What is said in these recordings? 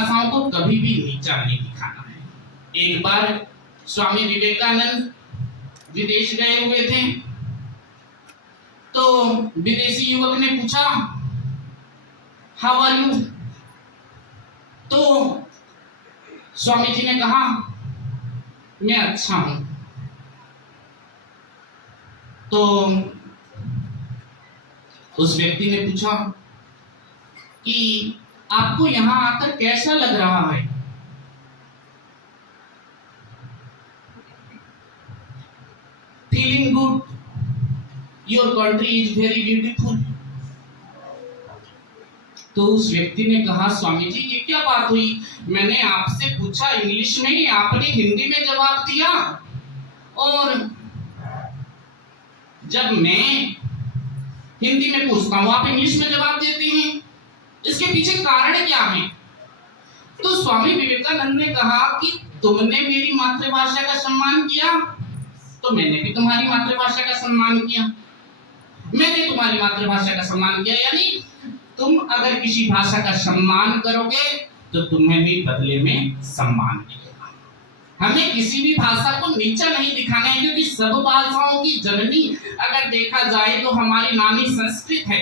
भाषाओं को कभी भी नीचा नहीं दिखाना है। एक बार स्वामी विवेकानंद विदेश गए हुए थे, तो विदेशी युवक ने पूछा, हाउ आर यू? तो स्वामी जी ने कहा, मैं अच्छा हूं। तो उस व्यक्ति ने पूछा कि आपको यहां आकर कैसा लग रहा है? Feeling good, your country is very beautiful. तो उस व्यक्ति ने कहा, स्वामी जी ये क्या बात हुई? मैंने आपसे पूछा इंग्लिश में, आपने हिंदी में जवाब दिया, और जब मैं हिंदी में पूछता हूं आप इंग्लिश में जवाब देती हैं, इसके पीछे कारण क्या है? तो स्वामी विवेकानंद ने कहा कि तुमने मेरी मातृभाषा का सम्मान किया, तो मैंने भी तुम्हारी मातृभाषा का सम्मान किया। मैंने तुम्हारी मातृभाषा का सम्मान किया, यानी तुम अगर किसी भाषा का सम्मान करोगे तो तुम्हें भी बदले में सम्मान मिलेगा। हमें किसी भी भाषा को नीचा नहीं दिखाना है, क्योंकि सब भाषाओं की जननी अगर देखा जाए तो हमारी नानी संस्कृत है,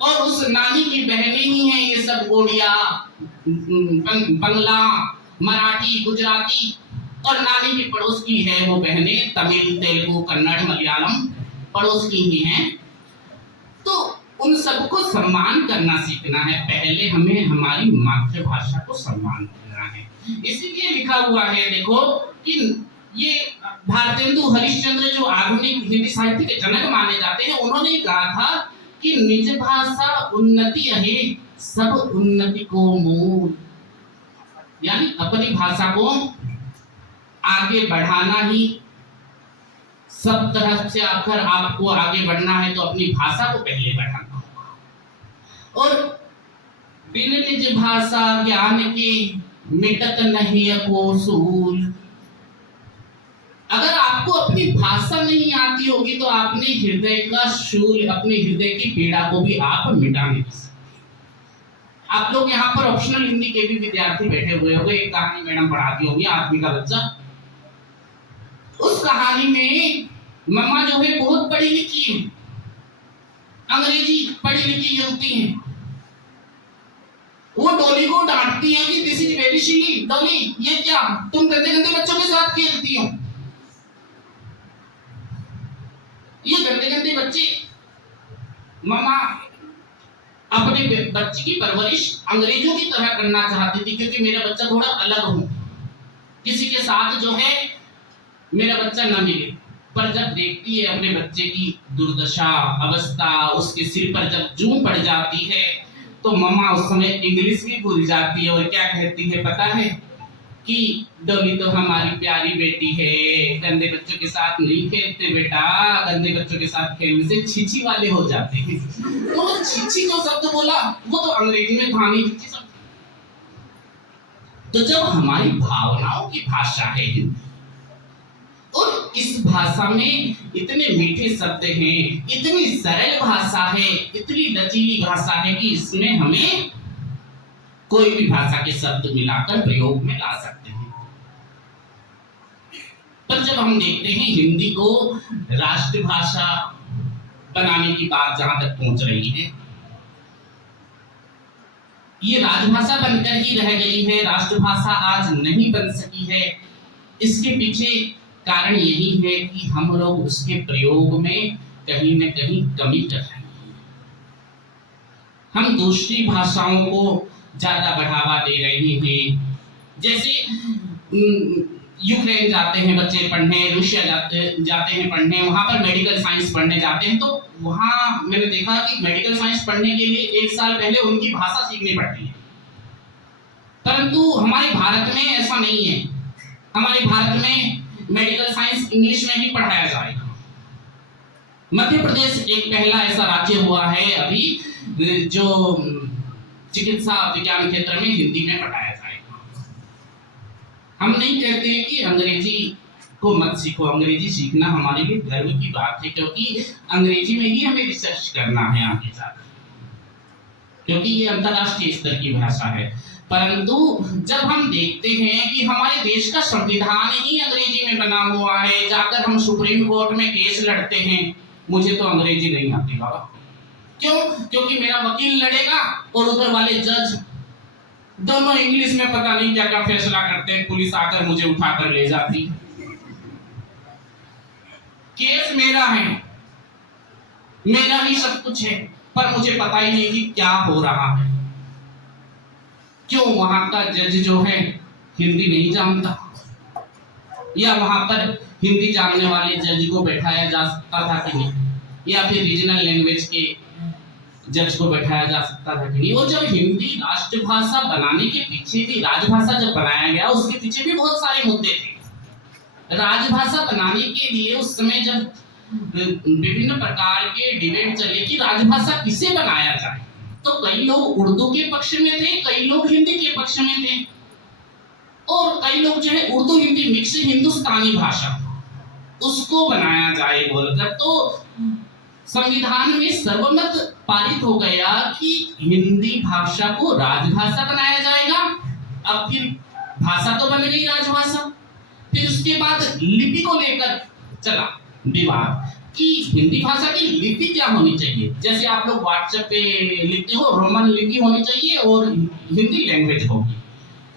और उस नानी की बहनें ही हैं ये सब ओडिया, बंगला, मराठी, गुजराती, और नानी की पड़ोस की है वो बहनें तमिल, तेलुगु, कन्नड़, मलयालम पड़ोस की ही हैं। तो उन सबको सम्मान करना सीखना है। पहले हमें हमारी मातृभाषा को सम्मान देना है। इसीलिए लिखा हुआ है, देखो कि ये भारतेंदु हरिश्चंद्र जो आधुनिक हिंदी साहित्य के जनक माने जाते हैं, उन्होंने कहा था कि निज भाषा उन्नति है सब उन्नति को मूल, यानी अपनी भाषा को आगे बढ़ाना ही सब तरफ से। अगर आपको आगे बढ़ना है तो अपनी भाषा को पहले बढ़ाना होगा। और बिन निज भाषा ज्ञान के मिटत नहीं को सूल। अगर आपको अपनी भाषा नहीं आती होगी तो आपने हृदय का शूल, अपने हृदय की पीड़ा को भी आप मिटा नहीं सकते। आप लोग यहाँ पर ऑप्शनल हिंदी के भी विद्यार्थी बैठे हुए होंगे। एक कहानी मैडम पढ़ाती होगी, आदमी का बच्चा। उस कहानी में मम्मा जो है बहुत पढ़ी लिखी है, अंग्रेजी पढ़ी लिखी युवती है। वो डॉली को डांटती है कि this is very silly, Dolly ये क्या, तुम गंदे गंदे बच्चों के साथ खेलती हो, ये गंदे गंदे बच्चे। मम्मा अपने बच्चे की परवरिश अंग्रेजों की तरह करना चाहती थी, क्योंकि मेरा बच्चा थोड़ा अलग हो, किसी के साथ जो है मेरा बच्चा न मिले। पर जब देखती है अपने बच्चे की दुर्दशा अवस्था, उसके सिर पर जब जूं पड़ जाती है, तो मम्मा उस समय इंग्लिश भी भूल जाती है और क्या कहती है पता है कि डॉली तो हमारी प्यारी बेटी है, गंदे बच्चों के साथ नहीं खेलते बेटा, गंदे बच्चों के साथ खेलने से छीछी वाले हो जाते हैं। तो वो छीछी जो शब्द बोला वो तो अंग्रेजी में धामी छीछी शब्द। तो जब हमारी भावनाओं की भाषा है हिंदी, और इस भाषा में इतने मीठे शब्द हैं, इतनी सरल भाषा है, इतनी लचीली भाषा है कि इसमें हमें कोई भी भाषा के शब्द मिलाकर प्रयोग में ला सकते हैं। पर जब हम देखते हैं हिंदी को राष्ट्रभाषा बनाने की बात जहां तक पहुंच रही है, ये राजभाषा बनकर ही रह गई है, राष्ट्रभाषा आज नहीं बन सकी है। इसके पीछे कारण यही है कि हम लोग उसके प्रयोग में कहीं न कहीं कमी कर रहे हैं। हम दूसरी भाषाओं को ज्यादा बढ़ावा दे रहे हैं। जैसे यूक्रेन जाते हैं बच्चे पढ़ने, रूसिया जाते हैं पढ़ने, वहां पर मेडिकल साइंस पढ़ने जाते हैं, तो वहां मैंने देखा कि मेडिकल साइंस पढ़ने के लिए 1 साल पहले उनकी भाषा सीखनी पड़ती है। परंतु हमारे भारत में ऐसा नहीं है। हमारे भारत में मेडिकल साइंस इंग्लिश में ही पढ़ाया जाएगा। मध्य प्रदेश एक पहला ऐसा राज्य हुआ है अभी जो चिकित्सा विज्ञान क्षेत्र में हिंदी में पढ़ाया जाएगा। हम नहीं कहते हैं कि अंग्रेजी को मत सीखो, अंग्रेजी सीखना हमारे लिए गर्व की बात है, क्योंकि अंग्रेजी में ही हमें रिसर्च करना है आगे जाकर। क्योंकि ये अंतर्राष्ट्रीय स्तर की भाषा है। परंतु जब हम देखते हैं कि हमारे देश का संविधान ही अंग्रेजी में बना हुआ है, जाकर हम सुप्रीम कोर्ट में केस लड़ते हैं, मुझे तो अंग्रेजी नहीं आती बाबा। क्यों? क्योंकि मेरा वकील लड़ेगा और उधर वाले जज दोनों इंग्लिश में पता नहीं क्या क्या फैसला करते हैं, पुलिस आकर मुझे उठाकर ले जाती। केस मेरा है, मेरा ही सब कुछ है, पर मुझे पता ही नहीं कि क्या हो रहा है। क्यों? वहां का जज जो है हिंदी नहीं जानता, या वहां पर हिंदी जानने वाले जज को बैठाया जा सकता था कि नहीं, या फिर रीजनल लैंग्वेज के जज को बैठाया जा सकता था कि नहीं। और जब हिंदी राष्ट्रभाषा बनाने के पीछे भी, राजभाषा जब बनाया गया उसके पीछे भी बहुत सारे मुद्दे थे। राजभाषा बनाने के लिए उस समय जब विभिन्न प्रकार के डिबेट चले कि राजभाषा किसे बनाया जाए, तो कई लोग उर्दू के पक्ष में थे, कई लोग हिंदी के पक्ष में थे, और कई लोग जो है उर्दू हिंदी मिक्स हिंदुस्तानी भाषा उसको बनाया जाए बोलकर। तो संविधान में सर्वमत पारित हो गया कि हिंदी भाषा को राजभाषा बनाया जाएगा। अब फिर भाषा तो बन गई राजभाषा, फिर उसके बाद लिपि को लेकर चला विवाद कि हिंदी भाषा की लिपि क्या होनी चाहिए। जैसे आप लोग व्हाट्सएप पे लिखते हो, रोमन लिपि होनी चाहिए और हिंदी लैंग्वेज होगी,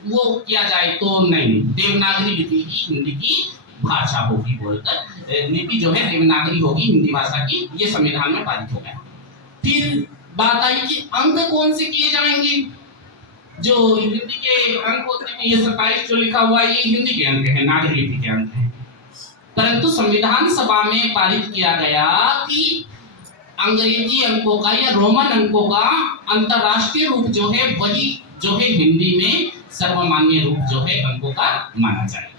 वो किया जाए तो नहीं, देवनागरी लिपि ही हिंदी की भाषा होगी बोलकर लिपि जो है देवनागरी होगी हिंदी भाषा की, ये संविधान में पारित हो गया। फिर बात आई कि अंक कौन से किए जाएंगे। जो हिंदी के अंक होते हैं, ये 27 जो लिखा हुआ है ये हिंदी के अंक है, नागरी लिपि के अंक है। परंतु संविधान सभा में पारित किया गया कि अंग्रेजी अंकों का या रोमन अंकों का अंतरराष्ट्रीय रूप जो है वही जो है हिंदी में सर्वमान्य रूप जो है अंकों का माना जाएगा।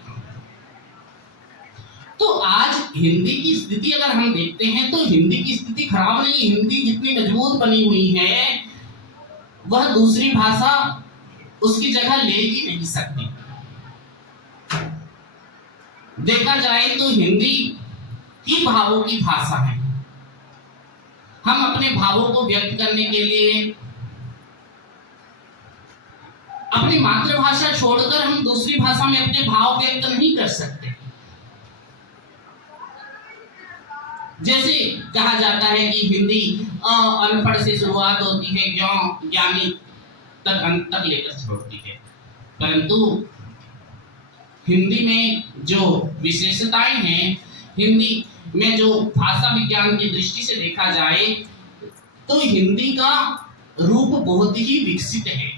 तो आज हिंदी की स्थिति अगर हम देखते हैं तो हिंदी की स्थिति खराब नहीं। हिंदी जितनी मजबूत बनी हुई है वह दूसरी भाषा उसकी जगह ले ही नहीं सकती। देखा जाए तो हिंदी ही भावों की भाषा है। हम अपने भावों को व्यक्त करने के लिए अपनी मातृभाषा छोड़कर हम दूसरी भाषा में अपने भाव व्यक्त नहीं कर सकते। जैसे कहा जाता है कि हिंदी अनपढ़ से शुरुआत होती है, ज्ञान ज्ञानी तक अंत तक लेकर छोड़ती है। परंतु हिंदी में जो विशेषताएं हैं, हिंदी में जो भाषा विज्ञान की दृष्टि से देखा जाए तो हिंदी का रूप बहुत ही विकसित है।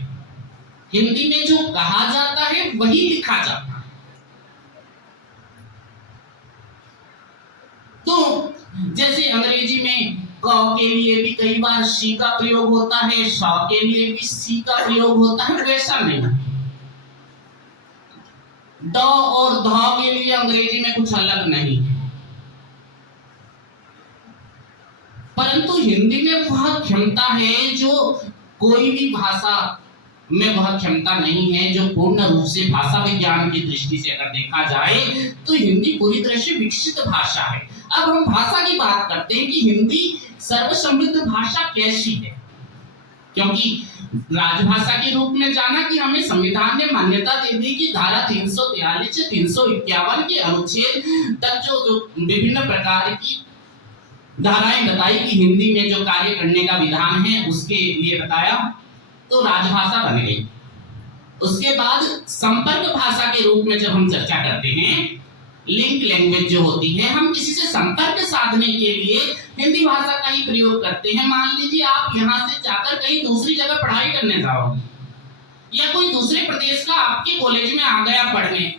हिंदी में जो कहा जाता है वही लिखा जाता है। तो जैसे अंग्रेजी में क के लिए भी कई बार शी का प्रयोग होता है, श के लिए भी सी का प्रयोग होता है, वैसा नहीं। ड और ध के लिए अंग्रेजी में कुछ अलग नहीं है। परंतु हिंदी में वह क्षमता है जो कोई भी भाषा में वह क्षमता नहीं है, जो पूर्ण रूप से भाषा विज्ञान की दृष्टि से अगर देखा जाए तो हिंदी पूरी तरह से विकसित भाषा है। अब हम भाषा की बात करते हैं कि हिंदी सर्वसमृद्ध भाषा कैसी है, क्योंकि राजभाषा के रूप में जाना कि हमें संविधान ने मान्यता दे दी कि धारा 343 से 351 के अनुच्छेद तक जो विभिन्न प्रकार की धाराएं बताई कि हिंदी में जो कार्य करने का विधान है उसके लिए बताया, तो राजभाषा बन गई। उसके बाद संपर्क भाषा के रूप में जब हम चर्चा करते हैं, लिंक लैंग्वेज जो होती है, हम किसी से संपर्क साधने के लिए हिंदी भाषा का ही प्रयोग करते हैं। मान लीजिए आप यहाँ से जाकर कहीं दूसरी जगह पढ़ाई करने जाओगे, या कोई दूसरे प्रदेश का आपके कॉलेज में आ गया पढ़ने,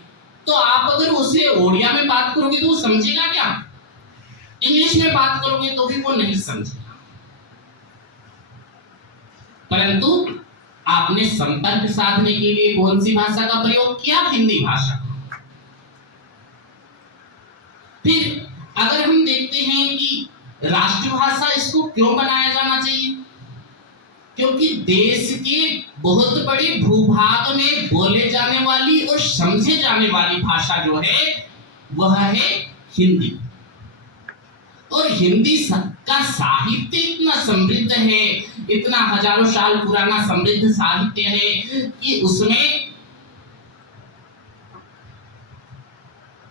तो आप अगर उससे ओडिया में बात करोगे तो वो समझेगा क्या? इंग्लिश में बात करोगे तो भी वो नहीं समझेगा। परंतु आपने संपर्क साधने के लिए कौन सी भाषा का प्रयोग किया? हिंदी भाषा। फिर अगर हम देखते हैं कि राष्ट्रभाषा इसको क्यों बनाया जाना चाहिए, क्योंकि देश के बहुत बड़े भूभाग में बोले जाने वाली और समझे जाने वाली भाषा जो है वह है हिंदी। और हिंदी का साहित्य इतना समृद्ध है, इतना हजारों साल पुराना समृद्ध साहित्य है कि उसमें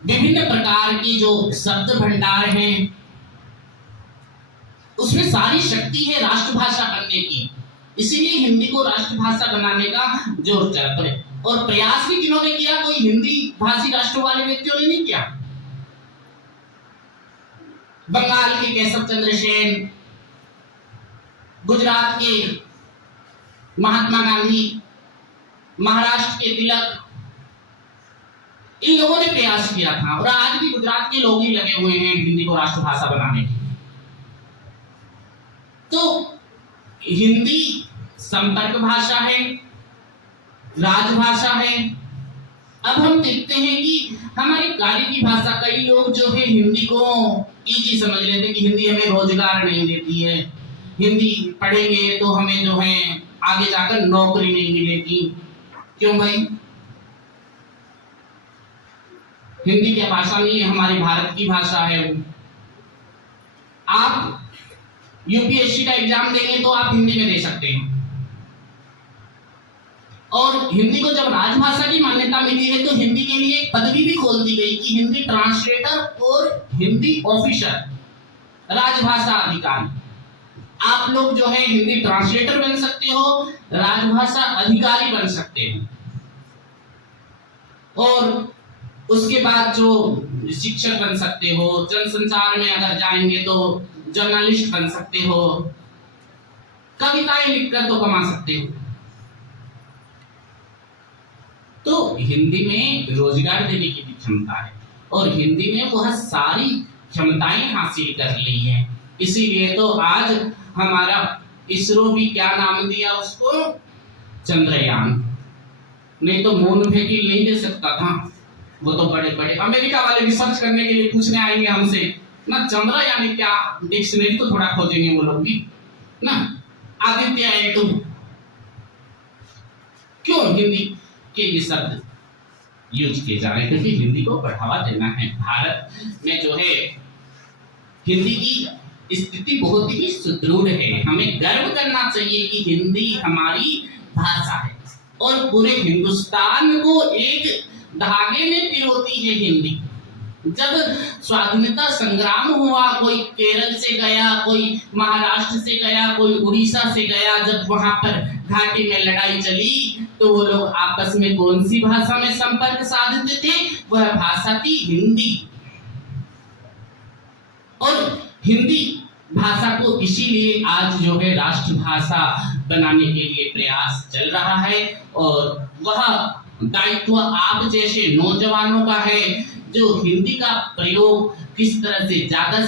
विभिन्न प्रकार के जो शब्द भंडार हैं, उसमें सारी शक्ति है राष्ट्रभाषा बनने की। इसीलिए हिंदी को राष्ट्रभाषा बनाने का जोर चलता है। और प्रयास भी किन्होंने किया? कोई हिंदी भाषी राष्ट्र वाले व्यक्तियों ने नहीं किया। बंगाल के केशव चंद्र सेन, गुजरात के महात्मा गांधी, महाराष्ट्र के तिलक, इन लोगों ने प्रयास किया था। और आज भी गुजरात के लोग ही लगे हुए हैं हिंदी को राष्ट्रभाषा बनाने के लिए। तो हिंदी संपर्क भाषा है, राजभाषा है। अब हम देखते हैं कि हमारी कार्य की भाषा, कई लोग जो है हिंदी को इजी समझ लेते हैं कि हिंदी हमें रोजगार नहीं देती है, हिंदी पढ़ेंगे तो हमें जो है आगे जाकर नौकरी नहीं मिलेगी। क्यों भाई? हिंदी क्या भाषा नहीं है? हमारी भारत की भाषा है। आप यूपीएससी का एग्जाम देंगे तो आप हिंदी में दे सकते हैं। और हिंदी को जब राजभाषा की मान्यता मिली है तो हिंदी के लिए एक पदवी भी खोल दी गई कि हिंदी ट्रांसलेटर और हिंदी ऑफिसर, राजभाषा अधिकारी। आप लोग जो है हिंदी ट्रांसलेटर बन सकते हो, राजभाषा अधिकारी बन सकते हैं। और उसके बाद जो शिक्षक बन सकते हो, जनसंचार में अगर जाएंगे तो जर्नलिस्ट बन सकते हो, कविताएं लिखकर तो कमा सकते हो। तो हिंदी में रोजगार देने की भी क्षमता है और हिंदी ने वह सारी क्षमताएं हासिल कर ली हैं। इसीलिए तो आज हमारा इसरो भी क्या नाम दिया उसको? चंद्रयान। नहीं तो मून व्हीकल नहीं दे सकता था। वो तो बड़े बड़े अमेरिका वाले रिसर्च करने के लिए पूछने आएंगे हमसे ना, चंद्रयान क्या, डिक्शनरी तो थोड़ा खोजेंगे वो लोग भी ना। आदित्य एटू, क्यों हिंदी के ये शब्द यूज किए जा रहे हैं? क्योंकि हिंदी को बढ़ावा देना है। भारत में जो है हिंदी की स्थिति बहुत ही सुदृढ़ है। हमें गर्व करना चाहिए कि हिंदी हमारी भाषा है और पूरे हिंदुस्तान को एक धागे में पिरोती है हिंदी। जब स्वाधीनता संग्राम हुआ, कोई केरल से गया, कोई महाराष्ट्र से गया, कोई उड़ीसा से गया, जब वहां पर घाटी में लड़ाई चली तो वो लोग आपस में कौन सी भाषा में संपर्क साधते थे? वह भाषा थी हिंदी। और हिंदी भाषा को इसीलिए आज जो है राष्ट्रभाषा बनाने के लिए प्रयास चल रहा है। और वह दायित्व आप जैसे नौजवानों का है जो हिंदी का प्रयोग किस तरह से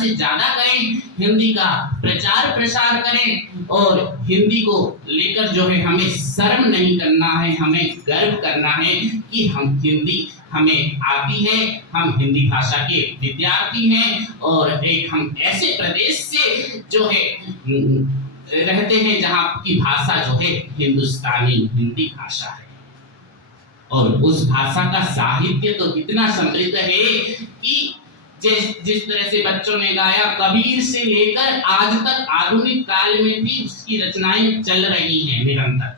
ज्यादा करें, हिंदी का प्रचार प्रसार करें और हिंदी को लेकर जो है हमें शर्म नहीं करना है, हमें गर्व करना है कि हम हिंदी हमें आती है, हम हिंदी भाषा के विद्यार्थी हैं और एक हम ऐसे प्रदेश से जो है रहते हैं जहाँ की भाषा जो है हिंदुस्तानी हिंदी भाषा है। और उस भाषा का साहित्य तो इतना समृद्ध है कि जिस तरह से बच्चों ने गाया, कबीर से लेकर आज तक आधुनिक काल में भी उसकी रचनाएं चल रही हैं निरंतर।